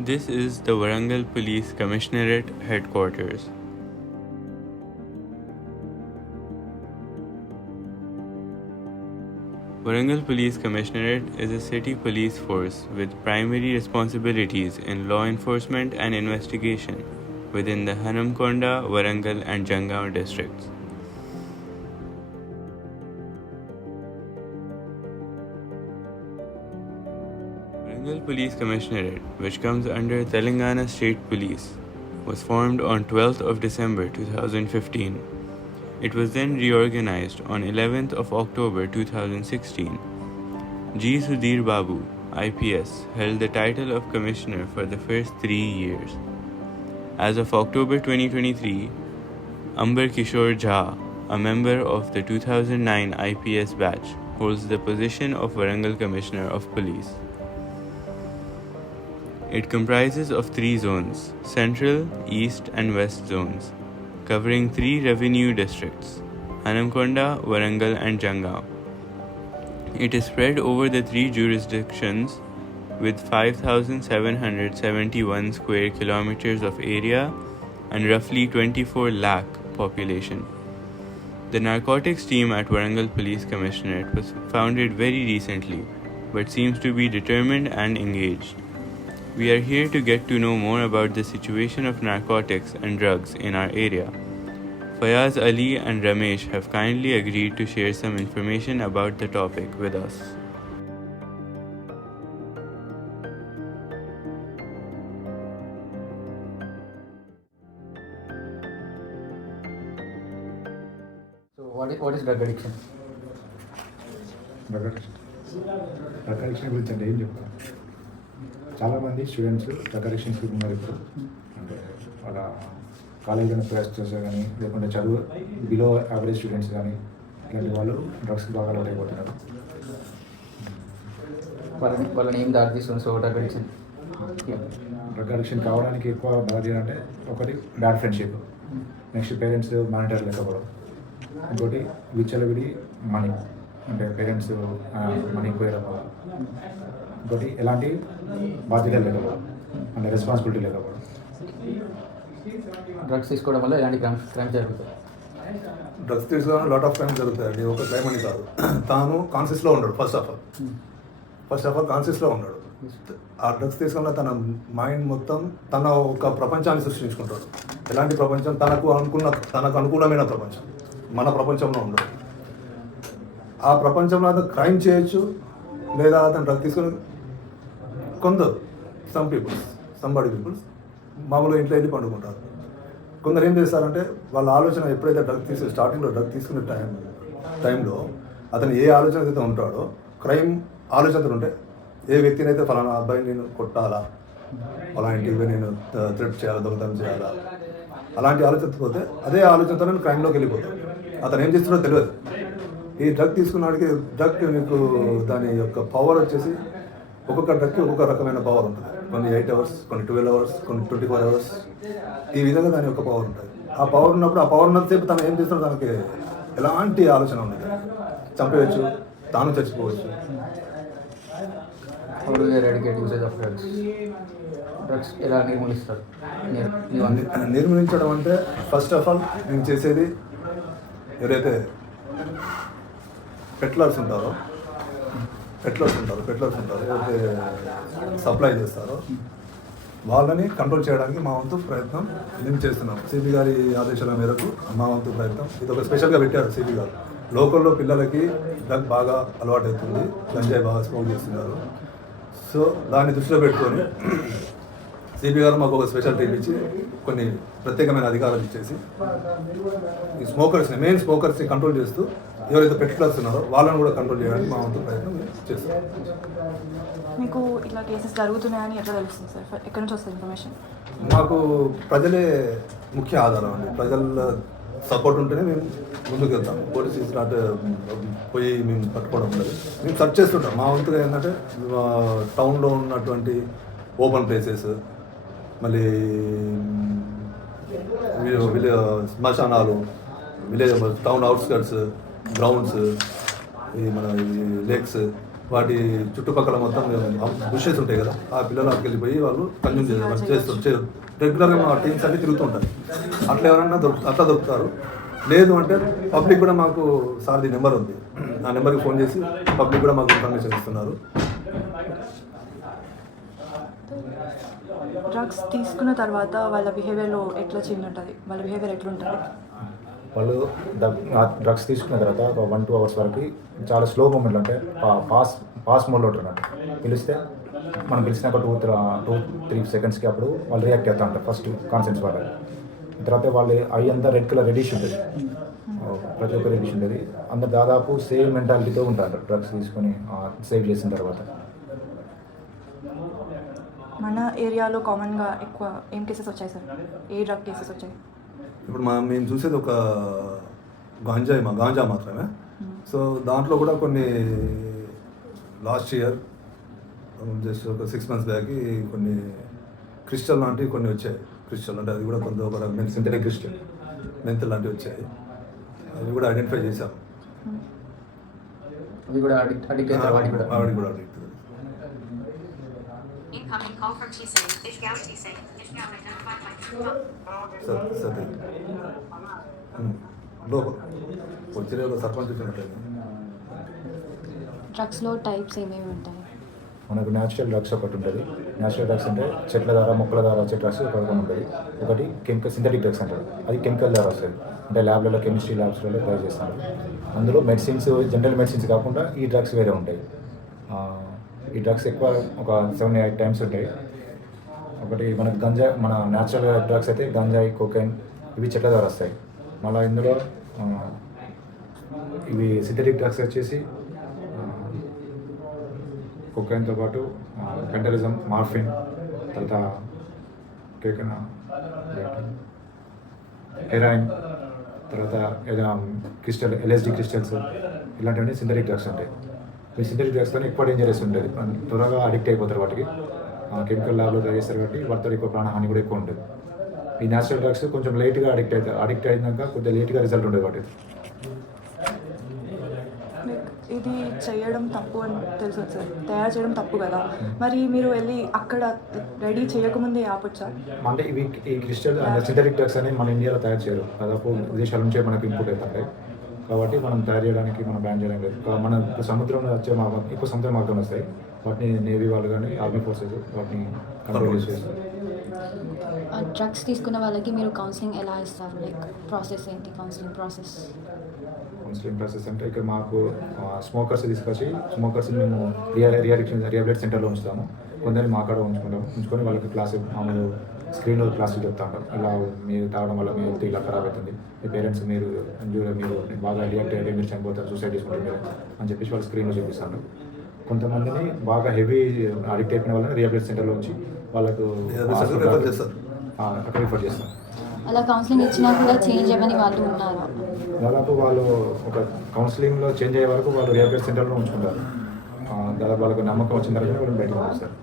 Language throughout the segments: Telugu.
This is the Warangal Police Commissionerate headquarters. Warangal Police Commissionerate is a city police force with primary responsibilities in law enforcement and investigation within the Hanamkonda, Warangal and Jangaon districts. Warangal Police Commissionerate, which comes under Telangana State Police, was formed on 12th of December 2015. It was then reorganized on 11th of October 2016. G. Sudhir Babu, IPS, held the title of Commissioner for the first 3 years. As of October 2023, Ambar Kishore Jha, a member of the 2009 IPS batch, holds the position of Warangal Commissioner of Police. It comprises of 3 zones, Central, East and West zones, covering 3 revenue districts, Hanamkonda, Warangal and Jangaon. It is spread over the 3 jurisdictions with 5,771 square kilometers of area and roughly 24 lakh population. The narcotics team at Warangal Police Commissionerate was founded very recently, but seems to be determined and engaged. We are here to get to know more about the situation of narcotics and drugs in our area. Fayaz Ali and Ramesh have kindly agreed to share some information about the topic with us. So what is drug addiction? Drug addiction గురించి అంటే ఏం చెప్తాను. చాలామంది స్టూడెంట్స్ డ్రగ్ అడిక్షన్స్ ఉన్నారు ఇప్పుడు. అంటే వాళ్ళ కాలేజ్ కానీ ప్రయాస్ చేసే కానీ లేకుంటే చదువు బిలో యావరేజ్ స్టూడెంట్స్ కానీ ఇలాంటి వాళ్ళు డ్రగ్స్కి బాగా అలవాటు అయిపోతున్నారు. వాళ్ళని ఏం దారి తీస్తుంది? సో డ్రగ్ అడిక్షన్ కావడానికి ఎక్కువ బాధ్యత అంటే ఒకటి bad friendship, next parents monitor లేకపోవడం, ఇంకోటి విచ్చలవిడి మనీ, అంటే పేరెంట్స్ మనీ పోయడం వల్ల, ఇంకోటి ఎలాంటి బాధ్యత లేకపోవడం అంటే రెస్పాన్సిబిలిటీ లేకపోవడం. డ్రగ్స్ తీసుకోవడం వల్ల ఎలాంటి క్రైమ్స్ జరుగుతాయి? డ్రగ్స్ తీసుకోవడం లాట్ ఆఫ్ క్రైమ్స్ జరుగుతాయండి. ఒక క్రైమ్ అని కాదు, తాను కాన్షియస్లో ఉన్నాడు. ఫస్ట్ ఆఫ్ ఆల్ కాన్షియస్లో ఉన్నాడు. ఆ డ్రగ్స్ తీసుకున్న తన మైండ్ మొత్తం తన ఒక ప్రపంచాన్ని సృష్టించుకుంటాడు. ఎలాంటి ప్రపంచం? తనకు అనుకూలమైన ప్రపంచం, మన ప్రపంచంలో ఉండదు. ఆ ప్రపంచంలో అతను క్రైమ్ చేయొచ్చు, లేదా అతను డ్రగ్ తీసుకొని కొందరు సంబడి పీపుల్స్ మామూలుగా ఇంట్లో వెళ్ళి పండుకుంటారు. కొందరు ఏం చేస్తారంటే వాళ్ళ ఆలోచన ఎప్పుడైతే స్టార్టింగ్లో డ్రగ్ తీసుకునే టైంలో అతను ఏ ఆలోచన అయితే ఉంటాడో, క్రైమ్ ఆలోచనలు ఉంటాయి. ఏ వ్యక్తిని అయితే ఫలానా అబ్బాయిని నేను కొట్టాలా, అలాంటివి నేను థ్రెట్ చేయాలా, దొంగతనం చేయాలా, అలాంటి ఆలోచనతో పోతే అదే ఆలోచనతో నేను క్రైమ్లోకి వెళ్ళిపోతాను. అతను ఏం చేస్తున్నాడో తెలియదు. ఈ డ్రగ్ తీసుకున్నాడికి డ్రగ్ మీకు దాని యొక్క పవర్ వచ్చేసి ఒక్కొక్క డ్రగ్కి ఒక్కొక్క రకమైన పవర్ ఉంటుంది. కొన్ని 8 అవర్స్, కొన్ని 12 అవర్స్, కొన్ని 24 అవర్స్, ఈ విధంగా దాని యొక్క పవర్ ఉంటుంది. ఆ పవర్ ఉన్నప్పుడు ఆ పవర్ ఉన్నంతసేపు తను ఏం చేస్తున్నాడు, తనకి ఎలాంటి ఆలోచన ఉండదు. చంపేయచ్చు, తాను చచ్చిపోవచ్చు. డ్రగ్స్ ఎలా నిర్మూలిస్తారు? నిర్మూలించడం అంటే ఫస్ట్ ఆఫ్ ఆల్ నేను చేసేది, ఎవరైతే పెట్లర్స్ ఉంటారో ఎవరైతే సప్లై చేస్తారో వాళ్ళని కంట్రోల్ చేయడానికి మా వంతు ప్రయత్నం మేము చేస్తున్నాం. సిబి గారి ఆదేశాల మేరకు మా వంతు ప్రయత్నం ఇది ఒక స్పెషల్గా పెట్టారు సిబి గారు. లోకల్లో పిల్లలకి డ్రగ్ బాగా అలవాటు అవుతుంది, గంజాయి బాగా స్మోక్ చేస్తున్నారు. సో దాన్ని దృష్టిలో పెట్టుకొని సిబి గారు మాకు ఒక స్పెషల్ టీం ఇచ్చి కొన్ని ప్రత్యేకమైన అధికారాలు ఇచ్చేసి ఈ మెయిన్ స్మోకర్స్ని కంట్రోల్ చేస్తూ ఎవరైతే పెట్లర్స్ ఉన్నారో వాళ్ళని కూడా కంట్రోల్ చేయడానికి మా వంతు ప్రయత్నం చేస్తాం. మీకు ఇట్లా కేసెస్ జరుగుతున్నాయని ఎట్లా తెలుస్తుంది సార్? ఎక్కడి నుంచి వస్తుంది ఇన్ఫర్మేషన్? మాకు ప్రజలే ముఖ్య ఆధారం అండి. ప్రజల సపోర్ట్ ఉంటేనే మేము ముందుకు వెళ్తాం. పోలీస్ నాట్ పోయి మేము పట్టుకోవడం ఉండదు. మేము సర్చ్ చేస్తుంటాం. మా వంతుగా ఏంటంటే టౌన్లో ఉన్నటువంటి ఓపెన్ ప్లేసెస్, మళ్ళీ శ్మశానాలు, విలేజ్ టౌన్ అవుట్స్కట్స్, గ్రౌండ్స్, ఈ మన లేక్స్, వాటి చుట్టుపక్కల మొత్తం బుషెస్ ఉంటాయి కదా, ఆ పిల్లలు అక్కడికి వెళ్ళిపోయి వాళ్ళు కన్జ్యూమ్ చేస్తారు. రెగ్యులర్గా మా టీమ్స్ అన్ని తిరుగుతుంటారు. అట్లా ఎవరన్నా అట్లా దొరుకుతారు. లేదు అంటే పబ్లిక్ కూడా మాకు సార్ది నెంబర్ ఉంది, ఆ నెంబర్కి ఫోన్ చేసి పబ్లిక్ కూడా మాకు ఇన్ఫర్మేషన్ ఇస్తున్నారు. డ్రగ్స్ తీసుకున్న తర్వాత వాళ్ళ బిహేవియర్లో ఎట్లా చేంజ్ ఉంటుంది, వాళ్ళ బిహేవియర్ ఎట్లుంటుంది? వాళ్ళు డ్రగ్స్ తీసుకున్న తర్వాత ఒక 1-2 అవర్స్ వరకు చాలా స్లో మూమెంట్లో, అంటే పాస్ మోడ్లో ఉంటున్నారు. పిలిస్తే మనం పిలిచిన ఒక 2-3 సెకండ్స్కి అప్పుడు వాళ్ళు రియాక్ట్ అవుతూ ఉంటారు. ఫస్ట్ కాన్సెన్స్ వాళ్ళ తర్వాత వాళ్ళు అవి అంతా రెడ్ కలర్ రెడిష్ ఉంటుంది, ప్రతి ఒక్క రెడిష్ ఉంటుంది. అందరు దాదాపు సేమ్ మెంటాలిటీతో ఉంటారు డ్రగ్స్ తీసుకొని సేవ్ చేసిన తర్వాత. మన ఏరియాలో కామన్గా ఎక్కువ ఏం కేసెస్ వచ్చాయి సార్? ఏ డ్రగ్ కేసెస్ వచ్చాయి? ఇప్పుడు మేము చూసేది ఒక గాంజా మాత్రమే. సో దాంట్లో కూడా కొన్ని లాస్ట్ ఇయర్ జస్ట్ ఒక 6 months బ్యాక్ కొన్ని క్రిస్టల్ లాంటివి కొన్ని వచ్చాయి. క్రిస్టల్ అంటే అది కూడా కొంత ఒక సింథటిక్ క్రిస్టల్ మెంతులు లాంటివి వచ్చాయి. అవి కూడా ఐడెంటిఫై చేశాం. అవి కూడా అడిక్ట్ ఆవిడ కూడా addict. Incoming call from T-Sync. Ishgao T-Sync. Ishgao identified by true సరే లోపల వచ్చిన సర్పంచ్ వచ్చినట్టు. డ్రగ్స్లో టైప్స్ ఏమేమి ఉంటాయి? మనకు న్యాచురల్ డ్రగ్స్ ఒకటి ఉంటుంది. న్యాచురల్ డ్రగ్స్ అంటే చెట్ల ద్వారా మొక్కల ద్వారా వచ్చే డ్రగ్స్ ఒకటి ఉంటుంది. ఒకటి సింథటిక్ డ్రగ్స్ అంటారు, అది కెమికల్ ద్వారా వస్తుంది. అంటే ల్యాబ్లలో కెమిస్ట్రీ ల్యాబ్స్లలో ట్రై చేస్తారు. అందులో మెడిసిన్స్, జనరల్ మెడిసిన్స్ కాకుండా ఈ డ్రగ్స్ వేరే ఉంటాయి. ఈ డ్రగ్స్ ఎక్కువ ఒక 7-8 టైమ్స్ ఉంటాయి. ఒకటి మనకు మన న్యాచురల్ డ్రగ్స్ అయితే గంజాయి, కోకైన్ ఇవి చెట్ల ద్వారా వస్తాయి. మళ్ళీ ఇందులో ఇవి సింథటిక్ డ్రగ్స్ వచ్చేసి కోకైన్తో పాటు పెంటలిజం, మార్ఫిన్, తర్వాత హెరాయిన్, తర్వాత క్రిస్టల్, LSD క్రిస్టల్స్, ఇలాంటివన్నీ సింథటిక్ డ్రగ్స్ ఉంటాయి. ఈ సింథటిక్ డ్రగ్స్తో ఎక్కువ డేంజరస్ ఉంటుంది, త్వరగా అడిక్ట్ అయిపోతారు వాటికి. కెమికల్ ల్యాబ్లో ట్రై చేస్తారు కాబట్టి వాటితో ఎక్కువ ప్రాణహాని కూడా ఎక్కువ ఉంటుంది. ఈ న్యాచురల్ డ్రగ్స్ కొంచెం లేట్గా అడిక్ట్ అయినాక కొద్దిగా లేట్గా రిజల్ట్ ఉండదు వాటి. ఇది చేయడం తప్పు అని తెలుసు సార్, తయారు చేయడం తప్పు కదా, మరి మీరు వెళ్ళి అక్కడ రెడీ చేయకముందే ఆపొచ్చా? అంటే ఈ క్రిస్టల్ సింథటిక్ డ్రగ్స్ అనేవి మన ఇండియాలో తయారు చేయరు, దాదాపు విదేశాల నుంచే మనకు ఇంపోర్ట్ అవుతుంటాయి. కాబట్టి మనం తయారు చేయడానికి, మనం బ్యాన్ చేయడానికి లేదు. మన సముద్రంలో వచ్చే ఎక్కువ సముద్ర మార్గంలో వస్తాయి. వాటిని నేవీ వాళ్ళు కానీ ఆర్మీ ఫోర్సెస్ వాటిని కంట్రోల్ చేస్తారు. డ్రగ్స్ తీసుకున్న వాళ్ళకి మీరు కౌన్సిలింగ్ ఎలా ఇస్తారు? లైక్ ప్రాసెస్ ఏంటి కౌన్సిలింగ్ ప్రాసెస్? కౌన్సిలింగ్ ప్రాసెస్ అంటే ఇక్కడ మాకు స్మోకర్స్ తీసుకొచ్చి స్మోకర్స్ని మేము రిహాబిలిటేషన్ సెంటర్లో ఉంచుతాము. కొందరిని మా కాడ ఉంచుకొని వాళ్ళకి క్లాస్ మామూలు స్క్రీన్లో క్లాసులు చెప్తా ఉంటాం. ఇలా మీరు తాగడం వల్ల మీ హెల్త్ ఇలా ఖరాబ్ అవుతుంది, మీ పేరెంట్స్ మీరు బాగా రియాక్ట్ అయ్యి మీరు చనిపోతారు, సూసైడ్ చేసుకుంటారు అని చెప్పేసి వాళ్ళు స్క్రీన్లో చూపిస్తాను. కొంతమందిని బాగా హెవీ అడిక్ట్ అయిపోయిన వాళ్ళని రిహాబిలిటేషన్ సెంటర్లో ఉంచి వాళ్ళకు అక్కడ రిఫర్ చేస్తాం. అలా కౌన్సిలింగ్ ఇచ్చినా కూడా చేంజ్ అవ్వని వాళ్ళు ఉన్నారు. దాదాపు వాళ్ళు ఒక కౌన్సిలింగ్లో చేంజ్ అయ్యే వరకు వాళ్ళు రిహాబిలిటేషన్ సెంటర్లో ఉంచుకుంటారు. దాదాపు వాళ్ళకు నమ్మకం వచ్చిన తర్వాత వాళ్ళు బయటకు వస్తారు.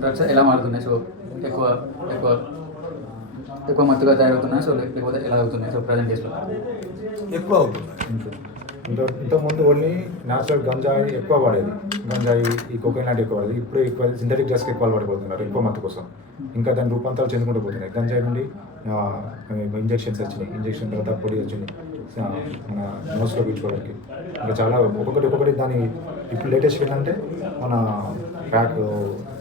డ్రగ్స్ ఎలా మారుతున్నాయి? సో ఎక్కువ మత్తుగా తయారవుతున్నాయి. సో లేకపోతే ఎలా అవుతున్నాయి? సో ప్రజెంట్ డేస్లో ఎక్కువ అవుతుంది. ఇంతకుముందు ఓన్లీ న్యాచురల్ గంజాయి ఎక్కువ వాడేది, గంజాయి ఈ కోకైన్ లాంటి ఎక్కువ వాడేది. ఇప్పుడు ఎక్కువ సింథటిక్ డ్రగ్స్కి ఎక్కువ వాడిపోతున్నారు ఎక్కువ మత్తు కోసం. ఇంకా దాని రూపాంతరాలు చెందుకుంటూ పోతున్నాయి. గంజాయి నుండి ఇంజెక్షన్స్ వచ్చినాయి, ఇంజెక్షన్ తర్వాత పొడి వచ్చింది మన నోస్లో పీల్చుకోవడానికి. ఇంకా చాలా ఒక్కొక్కటి దాని ఇప్పుడు లేటెస్ట్ ఏంటంటే మన ప్యాక్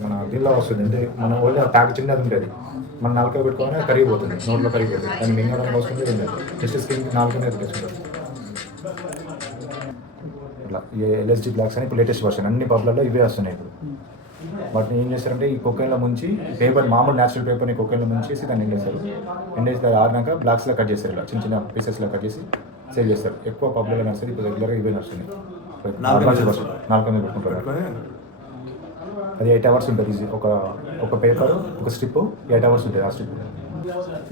మన దీనిలో వస్తుంది. అంటే మన ఓన్లీ ఆ ప్యాక్ చిన్నది ఉంటుంది, మన నాలుక పెట్టుకోగానే కరిగిపోతుంది, నోట్లో కరిగిపోతుంది. దాన్ని మింగడానికి వస్తుంది జస్ట్ స్కిన్ నాలుకనే తెచ్చుకుంటారు. ఇట్లా LSD బ్లాక్స్ అని ఇప్పుడు లేటెస్ట్ వర్షన్ అన్ని పబ్లలో ఇవే వస్తున్నాయి. ఇప్పుడు వాటిని ఏం చేస్తారంటే ఈ కొకైన్లో ముంచి పేపర్, మామూలు న్యాచురల్ పేపర్ని కొకైన్లో ముంచేసి దాన్ని ఎండేస్తారు. దాన్ని ఆరినాక బ్లాక్స్లో కట్ చేస్తారు, ఇలా చిన్న చిన్న పీసెస్లో కట్ చేసి సేల్ చేస్తారు. ఎక్కువ పబ్లలో నడుస్తుంది, ఇప్పుడు రెగ్యులర్గా ఇవే నడుస్తున్నాయి. 4 పెట్టుకుంటారు. అది 8 hours ఉంటుంది. ఒక పేపర్, ఒక స్ట్రిప్ 8 hours ఉంటుంది. ఆ స్ట్రిప్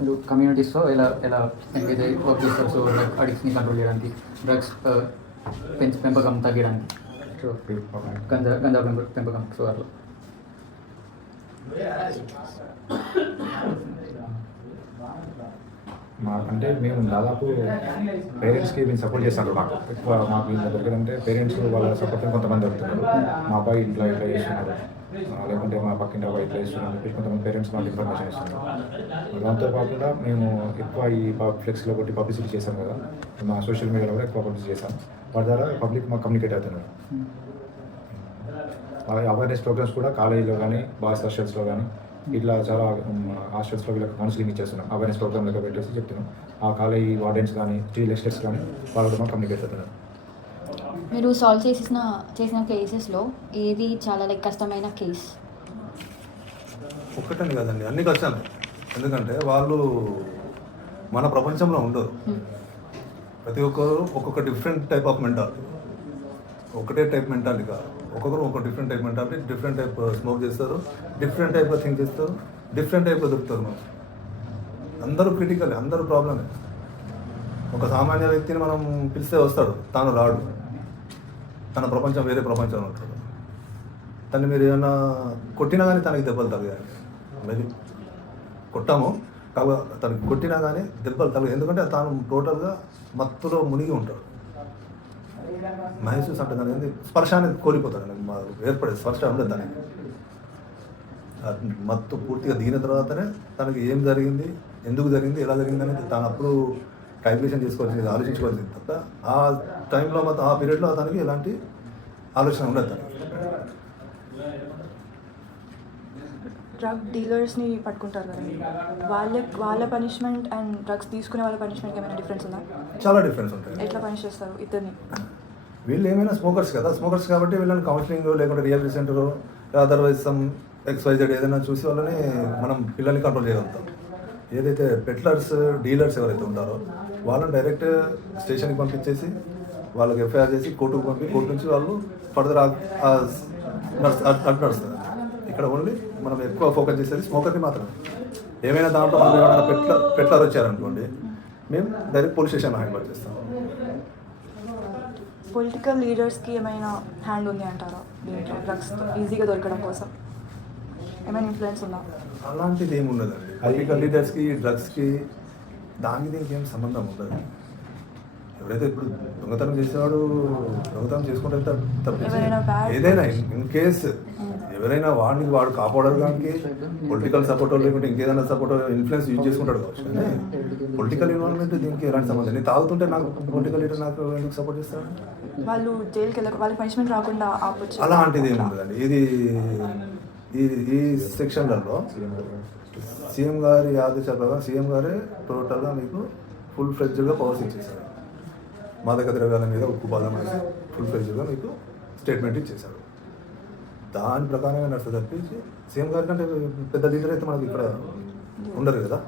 మీరు కమ్యూనిటీస్లో ఎలా ఎంగేజ్ అయ్యి వర్క్ చేస్తారు? సో అడిక్ట్స్ని కంట్రోల్ చేయడానికి, డ్రగ్స్ పెంపకం తగ్గడానికి, సో గంజా పెంపకం, సో అట్లా. అంటే మేము దాదాపు పేరెంట్స్కి మేము సపోర్ట్ చేస్తాను. మాకు ఎక్కువ మాకు ఇంత దొరికిందంటే పేరెంట్స్ వాళ్ళ సపోర్ట్ కొంతమంది దొరుకుతున్నారు. మా అబ్బాయి ఇట్లా చేస్తున్నారు, లేకుంటే మా పక్కింటి అబ్బాయి ఇట్లా చేస్తున్నారు చెప్పి కొంతమంది పేరెంట్స్ మాకు ఇన్ఫర్మేషన్ ఇస్తున్నారు. దాంతో కాకుండా మేము ఎక్కువ ఈ ఫ్లెక్స్లో ఒకటి పబ్లిసిటీ చేశాం కదా, మా సోషల్ మీడియాలో కూడా ఎక్కువ పబ్లిసిటీ చేశాం. వాటి ద్వారా పబ్లిక్ మాకు కమ్యూనికేట్ అవుతున్నారు. అవేర్నెస్ ప్రోగ్రామ్స్ కూడా కాలేజీలో కానీ బాయ్స్ హాస్టల్స్లో కానీ ఇట్లా చాలా హాస్టల్స్లో వీళ్ళకి కౌన్సిలింగ్ ఇచ్చేస్తున్నాం. అవేర్నెస్ ప్రోగ్రామ్ లెక్క పెట్టేసి చెప్తున్నాం. ఆ కాలేజీ వార్డెన్స్ కానీ టీ లెక్చరర్స్ కానీ వాళ్ళు కూడా కమ్యూనికేట్ అవుతున్నారు. మీరు సాల్వ్ చేసిన కేసెస్లో ఏది చాలా కష్టమైన కేస్? ఒక్కటని కదండి, అన్ని కష్టాలు. ఎందుకంటే వాళ్ళు మన ప్రపంచంలో ఉండరు. ప్రతి ఒక్కరు ఒక్కొక్క డిఫరెంట్ టైప్ ఆఫ్ మెంటాలిటీ, ఒకటే టైప్ మెంటాలిటీ కాదు. ఒక్కొక్కరు ఒక different type mentality, different type smoke చేస్తారు, డిఫరెంట్ టైప్ థింక్ చేస్తారు, డిఫరెంట్ టైప్లో దొరుకుతారు. మనం అందరూ క్రిటికల్, అందరూ ప్రాబ్లమే. ఒక సామాన్య వ్యక్తిని మనం పిలిస్తే వస్తాడు, తాను రాడు. తన ప్రపంచం వేరే ప్రపంచంలో ఉంటాడు. తను మీరు ఏమైనా కొట్టినా కానీ తనకి దెబ్బలు తగ్గాయి. మరి కొట్టాము కాబట్టి తనకి కొట్టినా కానీ దెబ్బలు తగ్గాయి. ఎందుకంటే తాను టోటల్గా మత్తులో మునిగి ఉంటాడు. మహేష్ అంటే దాని స్పర్శ అనేది కోల్పోతాడు. ఏర్పడే స్పర్శ ఉండదు దానికి. మత్తు పూర్తిగా దిగిన తర్వాతనే తనకి ఏం జరిగింది, ఎందుకు జరిగింది, ఎలా జరిగింది అనేది తాను అప్పుడు క్యాల్కులేషన్ చేసుకోవాల్సింది, ఆలోచించుకోవాల్సింది తప్ప ఆ టైంలో మొత్తం ఆ పీరియడ్లో తనకి ఎలాంటి ఆలోచన ఉండదు. తనకి డ్రగ్ డీలర్స్ని పట్టుకుంటారు కదా, వాళ్ళ పనిష్మెంట్ అండ్ డ్రగ్స్ తీసుకునే వాళ్ళ పనిష్మెంట్కి ఏమైనా డిఫరెన్స్ ఉందా? చాలా డిఫరెన్స్ ఉంటాయి. ఎట్లా పనిష్ చేస్తారు ఇద్దరిని? వీళ్ళు ఏమైనా స్మోకర్స్ కదా, స్మోకర్స్ కాబట్టి వీళ్ళని కౌన్సిలింగ్ లేకుంటే real centre otherwise some XYZ ఏదైనా చూసి వాళ్ళని మనం పిల్లల్ని కంట్రోల్ చేయగలుగుతాం. ఏదైతే పెట్లర్స్ డీలర్స్ ఎవరైతే ఉంటారో వాళ్ళని డైరెక్ట్ స్టేషన్కి పంపించేసి వాళ్ళకి FIR చేసి కోర్టుకు పంపి కోర్టు నుంచి వాళ్ళు ఫర్దర్ నడుస్తుంది. ఇక్కడ ఓన్లీ మనం ఎక్కువ ఫోకస్ చేసేది స్మోకర్కి మాత్రమే. ఏమైనా దాంట్లో మనం ఏమైనా పెట్లర్ వచ్చారనుకోండి, మేము డైరెక్ట్ పోలీస్ స్టేషన్ హ్యాండ్ చేస్తాం. పొలిటికల్ లీడర్స్కి ఏమైనా హ్యాండ్ ఉంది అంటారా దీంట్లో? డ్రగ్స్ ఈజీగా దొరకడం కోసం ఏమైనా ఇన్ఫ్లుయెన్స్ ఉందా? అలాంటిది ఏమి ఉండదండి. పొలిటికల్ లీడర్స్కి డ్రగ్స్కి దానికి దీనికి ఏం సంబంధం ఉండదు. ఎవరైతే ఇప్పుడు దొంగతనం చేసేవాడు దొంగతనం చేసుకుంటే తప్పించి ఏదైనా ఇన్ కేస్ ఎవరైనా వాడు కాపాడడానికి పొలిటికల్ సపోర్ట్ లేకుంటే ఇంకేదైనా సపోర్ట్ ఇన్ఫ్లుయెన్స్ యూజ్ చేసుకుంటాడు కావచ్చు. కానీ పొలిటికల్ ఇన్వాల్వ్మెంట్ దీనికి ఎలాంటి సంబంధం? నేను తాగుతుంటే నాకు పొలిటికల్ లీడర్ నాకు ఎందుకు సపోర్ట్ చేస్తాడు? వాళ్ళు జైలుకి వెళ్ళక వాళ్ళకి పనిష్మెంట్ రాకుండా ఆపొచ్చు. అలాంటిది ఏమి ఉండదండి. ఇది ఈ సెక్షన్లలో సీఎం గారి ఆదేశాల ప్రకారం సీఎం గారే టోటల్గా మీకు ఫుల్ ఫ్లెడ్జ్డ్గా పవర్స్ ఇచ్చేశారు. మాదక ద్రవ్యాల మీద ఉక్కుపాదం ఫుల్ ఫ్లెడ్జ్డ్గా మీకు స్టేట్మెంట్ ఇచ్చేశారు. దాని ప్రకారంగా నడుస్తుంది తప్పించి సీఎం గారి కంటే పెద్ద లీడర్ అయితే మనకి ఇక్కడ ఉండరు కదా.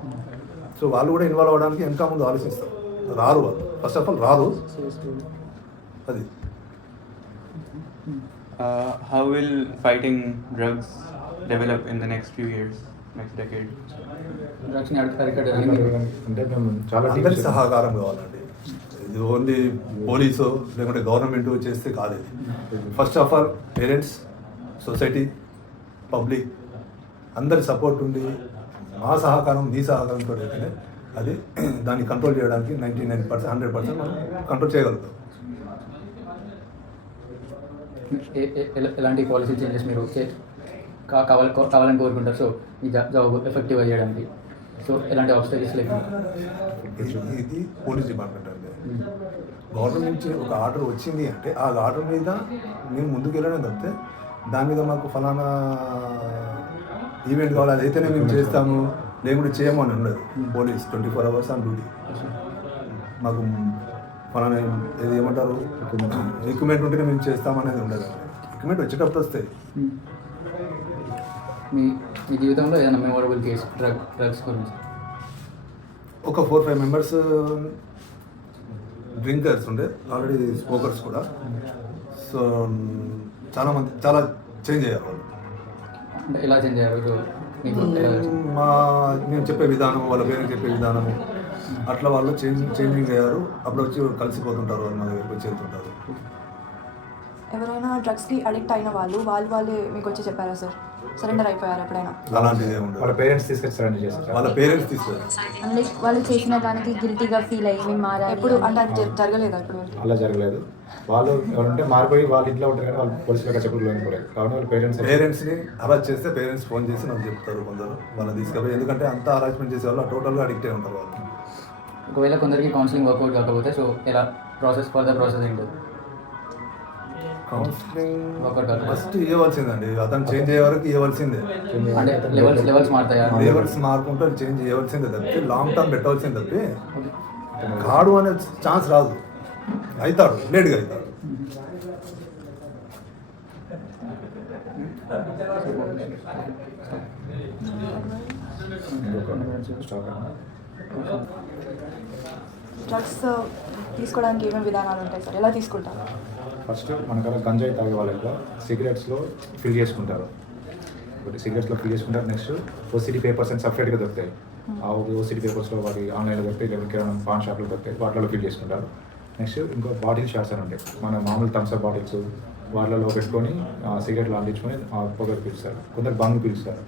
సో వాళ్ళు కూడా ఇన్వాల్వ్ అవ్వడానికి ఇంకా ముందు ఆలోచిస్తారు. రారు వాళ్ళు, ఫస్ట్ ఆఫ్ ఆల్ రారు. అది How will fighting drugs develop in the next few years, next decade? డ్రగ్స్ని అరికట్టడానికి మీరు అంటే మేము చాలా అందరి సహకారం కావాలండి. ఇది ఓన్లీ పోలీసు లేకుంటే గవర్నమెంట్ చేస్తే కాలేదు. First of all parents, society, public అందరి సపోర్ట్ ఉండి మా సహకారం మీ సహకారంతో అయితేనే అది దాన్ని కంట్రోల్ చేయడానికి 99% 100% మనం కంట్రోల్ చేయగలుగుతాం. ఎలాంటి పాలసీ చేంజెస్ మీరు కావాలని కోరుకుంటారు? సో ఈ జాబ్ ఎఫెక్టివ్గా చేయడానికి సో ఎలాంటి ఆబ్స్టకిల్స్ లేకుండా ఇది పోలీస్ డిపార్ట్మెంట్ అండి. గవర్నమెంట్ నుంచి ఒక ఆర్డర్ వచ్చింది అంటే ఆ ఆర్డర్ మీద మేము ముందుకు వెళ్ళడం తప్పితే దాని మీద మాకు ఫలానా ఈవెంట్ కావాలి అదైతేనే మేము చేస్తాము లేకుంటే చేయము అని ఉండదు. Police 24 hours on duty. మాకు ఫలానా ఏది ఏమంటారు రిక్రూట్మెంట్ ఉంటేనే మేము చేస్తామనేది ఉండదు. రిక్రూట్మెంట్ వచ్చేటప్పుడు వస్తాయి. మీ జీవితంలో ఏదైనా మెమొరబుల్ కేసు డ్రగ్స్ గురించి? ఒక 4-5 మెంబర్స్ డ్రింకర్స్ ఉండే, ఆల్రెడీ స్మోకర్స్ కూడా. సో చాలా చేంజ్ అయ్యారు వాళ్ళు. అంటే ఎలా చేంజ్ అయ్యారు? మేము చెప్పే విధానం, వాళ్ళ పేరు చెప్పే విధానము అట్లా వాళ్ళు చేంజింగ్ అయ్యారు. అప్పుడు వచ్చి కలిసిపోతుంటారు, వాళ్ళు మా దగ్గరికి వచ్చి వెళ్తుంటారు. ఎవరైనా డ్రగ్స్కి అడిక్ట్ అయిన వాళ్ళే మీకు వచ్చి చెప్పారా సార్? సరెండర్ అయిపోయారు ఎప్పుడైనా? అలాంటిది ఏమి వాళ్ళ ఉండదు. పేరెంట్స్ తీసుకొచ్చి సరెండర్ చేస్తారు. వాళ్ళ పేరెంట్స్ తీస్తారు. లైక్ వాళ్ళు చేసిన దానికి గిల్టీగా ఫీల్ అయ్యి మేము మారాలి ఎప్పుడు అంటే అది జరగలేదా ఇప్పుడు వరకు? అలా జరగలేదు. వాళ్ళు ఎవరంటే మారిపోయి వాళ్ళ ఇంట్లో ఉంటారు కానీ వాళ్ళు పోలీసులకు చెప్పడం లోనిపోలేదు. కాబట్టి వాళ్ళ పేరెంట్స్ని అరెస్ట్ చేస్తే పేరెంట్స్ ఫోన్ చేసి నాకు చెప్తారు కొందరు వాళ్ళని తీసుకుపోయి. ఎందుకంటే అంతా అరెస్ట్మెంట్ చేసే వాళ్ళు టోటల్గా అడిక్ట్ అయి ఉంటారు వాళ్ళు. ఒకవేళ కొందరికి కౌన్సిలింగ్ వర్కౌట్ కాకపోతే సో ఎలా ఫర్దర్ ప్రాసెస్ ఏంటి? కౌన్సిలింగ్ ఫస్ట్ ఇవ్వాల్సిందండి. అతను చేంజ్ అయ్యే వరకు ఇవ్వాల్సిందే. అంటే లెవెల్స్ మారుతాయా? లెవెల్స్ మార్కుంటే చేంజ్ చేయవలసిందే తప్పి లాంగ్ టర్మ్ పెట్టవలసింది తప్పి కాడు అనే ఛాన్స్ రాదు. అవుతాడు, లేట్గా అవుతాడు. డ్రగ్స్ తీసుకోవడానికి ఏమేమి విధానాలు ఉంటాయి సార్? ఎలా తీసుకుంటారు? ఫస్ట్ మనకలా గంజాయి తాగే వాళ్ళకి సిగరెట్స్లో ఫిల్ చేసుకుంటారు. ఒకటి సిగరెట్స్లో ఫిల్ చేసుకుంటారు. నెక్స్ట్ ఓసిడి పేపర్స్ అని సపరేట్గా దొరుకుతాయి. ఆ ఓసిడి పేపర్స్లో వాటి ఆన్లైన్లో దొరుకుతాయి, లేదా కిరాణా పాన్ షాప్లో దొరుకుతాయి. వాటిలో ఫిల్ చేసుకుంటారు. నెక్స్ట్ ఇంకో బాటిల్ షాట్స్ అని ఉంటాయి. మన మామూలు థమ్స్అప్ బాటిల్స్ వాటిలో పెట్టుకొని సిగరెట్లు అందించుకొని పొగలు పీలుస్తారు. కొందరు బంగ్ పీలుస్తారు.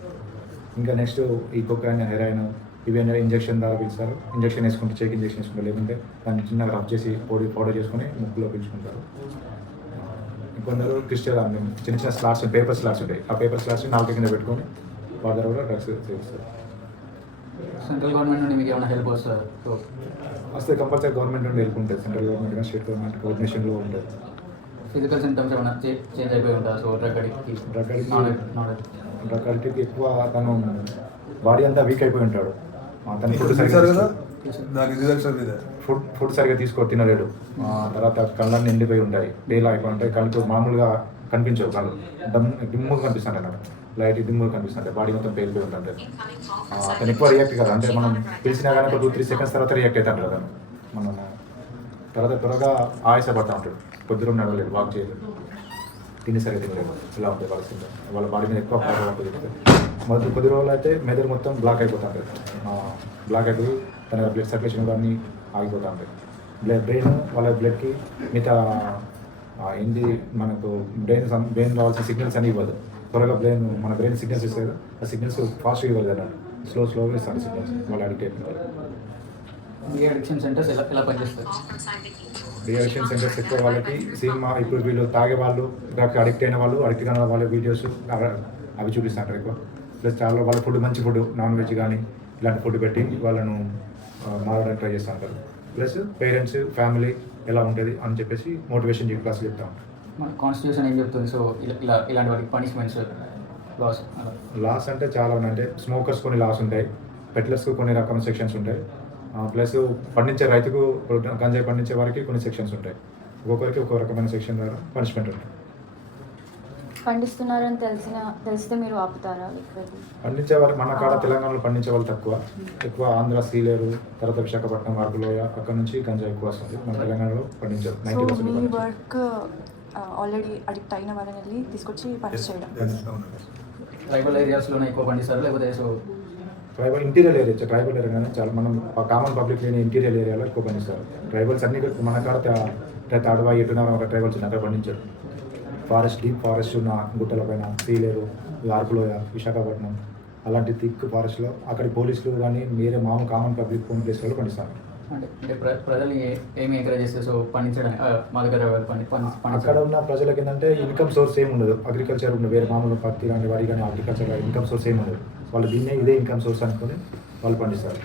ఇంకా నెక్స్ట్ ఈ కొకైన్, హెరాయిన్ ఇవన్నీ ఇంజక్షన్ ద్వారా పీలుస్తారు. ఇంజక్షన్ వేసుకుంటే చెక్ ఇంజక్షన్ వేసుకుంటారు. లేకుంటే దాన్ని చిన్నగా రబ్ చేసి పౌడర్ చేసుకొని ముక్కులో పీల్చుకుంటారు. కొందరు క్రిస్టల్ చిన్న చిన్న స్లాట్స్ పేపర్ స్లాట్స్ ఉంటాయి. ఆ పేపర్ స్లాట్స్ నాలుగు కింద పెట్టుకొని వాళ్ళ ద్వారా కూడా డ్రగ్స్ చేస్తారు. సెంట్రల్ గవర్నమెంట్ నుండి మీకు ఏమైనా హెల్ప్ వస్తుందా? సో వస్తే కంపల్సరీ గవర్నమెంట్ నుండి హెల్ప్ ఉంటుంది. సెంట్రల్ గవర్నమెంట్ కానీ స్టేట్ గవర్నమెంట్ కోఆర్డినేషన్లో ఉంటుంది. ఫిజికల్ సింటమ్స్ ఏమైనా చేంజ్ అయిపోయి ఉంటా? సో డ్రగ్ అడిక్ట్కి ఎక్కువ తను బాడీ అంతా వీక్ అయిపోయి ఉంటాడు. తను ఫుడ్ చూసారు కదా, సరిగ్గా దానికి రిజల్ట్స్ ఇదే. ఫుడ్ సరిగ్గా తినలేడు. తర్వాత కళ్ళన్నీ ఎండిపోయి ఉంటాయి, డేలా అయిపోయి ఉంటాయి. కళ్ళు మామూలుగా కనిపించవు, కళ్ళు డిమ్ముగా కనిపిస్తుంటాయి అన్నమాట. లైట్ డిమ్ముగా కనిపిస్తుంటాయి. బాడీ మొత్తం పేలిపోయి ఉంటుంది. అతను ఎక్కువ రియాక్ట్ కదా, అంటే మనం పిలిచినా కానీ ఒక 2-3 seconds తర్వాత రియాక్ట్ అవుతాడు కదా. మనం తర్వాత త్వరగా ఆయాసపడతా ఉంటాడు. పొద్దున నడవలేదు, వాక్ చేయలేదు, తిని సరిగ్గా తినలేదు. ఇలా ఉంటుంది పరిస్థితి. వాళ్ళ బాడీ మీద ఎక్కువ ప్రభావం చూపిస్తుంది. మొదటి కొద్ది రోజులు అయితే మెదడు మొత్తం బ్లాక్ అయిపోతుంది. బ్లాక్ అయిపోయి తన బ్లడ్ సర్క్యులేషన్ అన్నీ ఆగిపోతూ ఉంటాయి. బ్రెయిన్ వాళ్ళ బ్లడ్కి మిగతా ఏంటి మనకు బ్రెయిన్ రావాల్సిన సిగ్నల్స్ అన్నీ ఇవ్వదు. త్వరగా మన బ్రెయిన్ సిగ్నల్స్ ఇస్తుంది కదా, ఆ సిగ్నల్స్ ఫాస్ట్గా ఇవ్వదు అన్నట్టు. స్లోగా ఇస్తారు సిగ్నల్స్. వాళ్ళు అడిక్ట్ అయిపోతారు. అడిక్షన్ సెంటర్స్ ఎలా పనిచేస్తారు? రియాక్షన్ సెంటర్స్ ఎక్కువ వాళ్ళకి సినిమా ఇప్పుడు వీళ్ళు తాగే వాళ్ళు, డ్రగ్ అడిక్ట్ అయిన వాళ్ళు, అడిక్ట్ అయిన వాళ్ళ వీడియోస్ అవి చూపిస్తుంటారు ఎక్కువ. ప్లస్ చాలా వాళ్ళ ఫుడ్ మంచి ఫుడ్, నాన్ వెజ్ కానీ ఇలాంటి ఫుడ్ పెట్టి వాళ్ళను మారడానికి ట్రై చేస్తూ ఉంటారు. ప్లస్ పేరెంట్స్ ఫ్యామిలీ ఎలా ఉంటుంది అని చెప్పేసి మోటివేషన్ క్లాస్ చెప్తా ఉంటారు. మన కాన్స్టిట్యూషన్ ఏం చెప్తుంది? సో ఇలాంటి వాటికి పనిష్మెంట్స్ లాస్ అంటే చాలా ఉన్నాయి. అంటే స్మోకర్స్ కొన్ని లాస్ ఉంటాయి, పెట్లర్స్కు కొన్ని రకమైన సెక్షన్స్ ఉంటాయి. ప్లస్ పండించే రైతుకు గంజాయి పండించే వారికి కొన్ని సెక్షన్స్ ఉంటాయి. ఒక్కొక్కరికి ఒక్కొక్క రకమైన సెక్షన్ ద్వారా పనిష్మెంట్ ఉంటుంది. పండిస్తున్నారని తెలిస్తే మీరు ఆపుతారా? పండించే వాళ్ళు మన కాడ తెలంగాణలో పండించే వాళ్ళు ఎక్కువ ఆంధ్ర, సీలేరు, తర్వాత విశాఖపట్నం, మార్పులోయ అక్కడ నుంచి గంజాయి ఎక్కువ వస్తుంది. మన తెలంగాణలో పండించారు. 90% మీ వర్క్ ఆల్రెడీ అడిక్ట్ అయిన వాళ్ళని వెళ్ళి తీసుకొచ్చి పనిష్ చేయడం. ట్రైబల్ ఏరియాస్లోనే ఎక్కువ పండిస్తారు, లేకపోతే so tribal interior area, tribal area కానీ చాలా మనం కామన్ పబ్లిక్ లేని ఇంటీరియర్ ఏరియాలో ఎక్కువ పండిస్తారు. ట్రైబల్స్ అన్ని మన కాడ తాడువా, ఎటునారం ఒక ట్రైబల్స్ అక్కడ పండించారు. ఫారెస్ట్, డీప్ ఫారెస్ట్ ఉన్న గుట్టల పైన, సీలేరు, ఆర్పులోయ, విశాఖపట్నం అలాంటి థిక్ ఫారెస్ట్లో అక్కడి పోలీసులు కానీ వేరే మామూలు కామన్ పబ్లిక్ ఓన్ ప్లేస్లో పండిస్తారు. అంటే ప్రజల్ని ఏమి ఎంకరేజ్ చేస్తే సో పండించడానికి మా దగ్గర అక్కడ ఉన్న ప్రజలకి ఏంటంటే ఇన్కమ్ సోర్స్ ఏమి ఉండదు. అగ్రికల్చర్ ఉండదు, వేరే మామూలు పత్తి కానీ వరి కానీ అగ్రికల్చర్ ఇన్కమ్ సోర్స్ ఏమి ఉండదు. వాళ్ళు దీన్నే ఇదే ఇన్కమ్ సోర్స్ అనుకుని వాళ్ళు పండిస్తారు,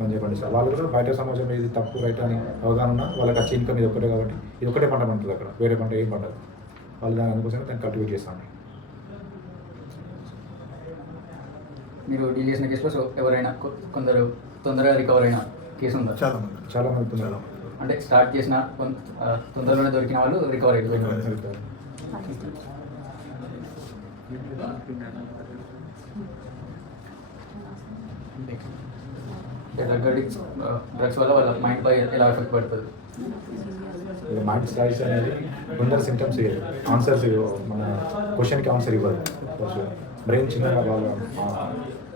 మంచిగా పండిస్తారు. వాళ్ళు కూడా బయట సమాజం ఇది తప్పు రైట్ అని అవగాహన ఉన్నా వాళ్ళకి వచ్చే ఇన్కమ్ ఇది ఒకటే కాబట్టి ఇది ఒకటే పంట పండుతుంది. అక్కడ వేరే పంట ఏం పండదు. వాళ్ళు దాని అందుకోసమే దాన్ని కల్టివేట్ చేస్తాను. మీరు డీల్ చేసిన కేసులో సో ఎవరైనా కొందరు తొందరగా రికవర్ అయిన కేసు ఉందా? చాలా మంది అంటే స్టార్ట్ చేసిన తొందరలోనే దొరికిన వాళ్ళు రికవర్ అయిపోయింది. డ్రగ్స్ వల్ల వాళ్ళ మైండ్ పై ఎలా ఎఫెక్ట్ పడుతుంది? మైండ్ స్ట్రైక్స్ అనేది కొందరు సిమ్టమ్స్ ఆన్సర్స్ మన క్వశ్చన్కి ఆన్సర్ ఇవ్వదు. బ్రెయిన్ చిన్నగా వాళ్ళ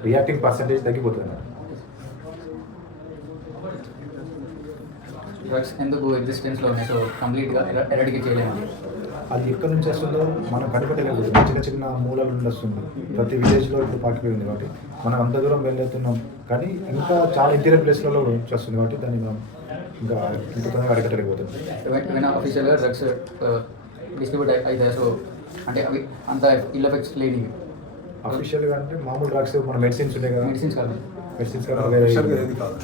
రియాక్టింగ్ పర్సంటేజ్ తగ్గిపోతుంది. డ్రగ్స్ ఎందుకు ఎగ్జిస్టెన్స్లో ఉన్నాయి? సో కంప్లీట్గా ఎరాడికేట్ చేయలేము. అది ఎక్కడి నుంచి వస్తుందో మనం కనిపెట్టలేకపోతున్నాం. చిన్న చిన్న మూలల నుండి వస్తుంది. ప్రతి విలేజ్లో ఇప్పుడు పాకిపోయింది కాబట్టి మనం అంత దూరం వెళ్ళేస్తున్నాం. కానీ ఇంకా చాలా ఇంటీరియర్ ప్లేస్లలో నుంచి వస్తుంది కాబట్టి దాన్ని మనం ఇంకా ఇంత తొందరగా అరికట్టలేకపోతున్నాం. ఏమైనా ఆఫీషియల్గా డ్రగ్స్ డిస్ట్రిబ్యూట్ అవుతాయి. సో అంటే అవి అంత ఇల్ ఎఫెక్ట్స్ లేనివి అఫీషియల్గా అంటే మామూలు డ్రగ్స్ మన మెడిసిన్స్ ఉంటాయి కదా, మెడిసిన్స్ కాదు. మెడిసిన్స్ కదా వేరే అఫీషియల్గా ఏది కాదు.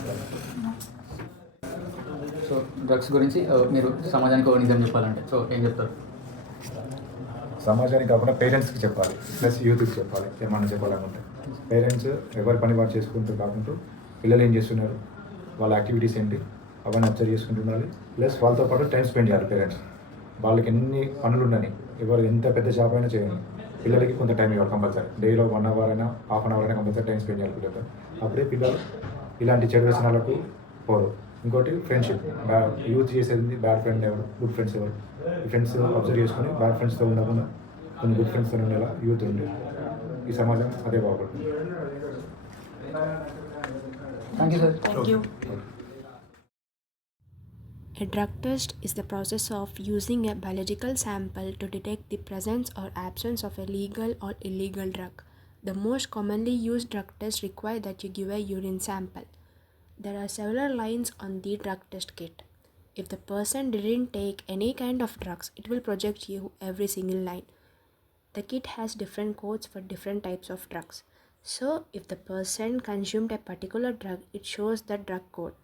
సో డ్రగ్స్ గురించి మీరు సమాజానికి ఒక నిజం చెప్పాలంటే సో ఏం చెప్తారు? సమాజానికి కాకుండా పేరెంట్స్కి చెప్పాలి, ప్లస్ యూత్కి చెప్పాలి. ఏమన్నా చెప్పాలనుకుంటే పేరెంట్స్ ఎవరి పని వారు చేసుకుంటూ కాకుండా పిల్లలు ఏం చేస్తున్నారు, వాళ్ళ యాక్టివిటీస్ ఏంటి అవన్నీ అబ్జర్వ్ చేసుకుంటూ ఉండాలి. ప్లస్ వాళ్ళతో పాటు టైం స్పెండ్ చేయాలి. పేరెంట్స్ వాళ్ళకి ఎన్ని పనులు ఉండని, ఎవరు ఎంత పెద్ద జాబ్ అయినా చేయండి, పిల్లలకి కొంత టైం ఇవ్వాలి కంపల్సరీ. డేలో 1 అవర్ అయినా హాఫ్ అన్ అవర్ అయినా కంపల్సరీ టైం స్పెండ్ చేయాలి పిల్లలతో. అప్పుడే పిల్లలు ఇలాంటి చెడు వ్యసనాలకు పోరు. ఇంకోటి ఫ్రెండ్షిప్, యూత్ చేసేది బ్యాడ్ ఫ్రెండ్ ఎవరు, గుడ్ ఫ్రెండ్స్ ఎవరు, ఈ ఫ్రెండ్స్ అబ్జర్వ్ చేసుకొని బ్యాడ్ ఫ్రెండ్స్తో ఉండకుండా కొన్ని గుడ్ ఫ్రెండ్స్తో ఉండేలా యూత్ ఉండే ఈ సమాజం అదే బాగుంటుంది. Thank you sir. Thank you. A drug test is the process of using a biological sample to detect the presence or absence of a legal or illegal drug. The most commonly used drug tests require that you give a urine sample. There are several lines on the drug test kit. If the person didn't take any kind of drugs, it will project you every single line. The kit has different codes for different types of drugs. So, if the person consumed a particular drug, it shows the drug code.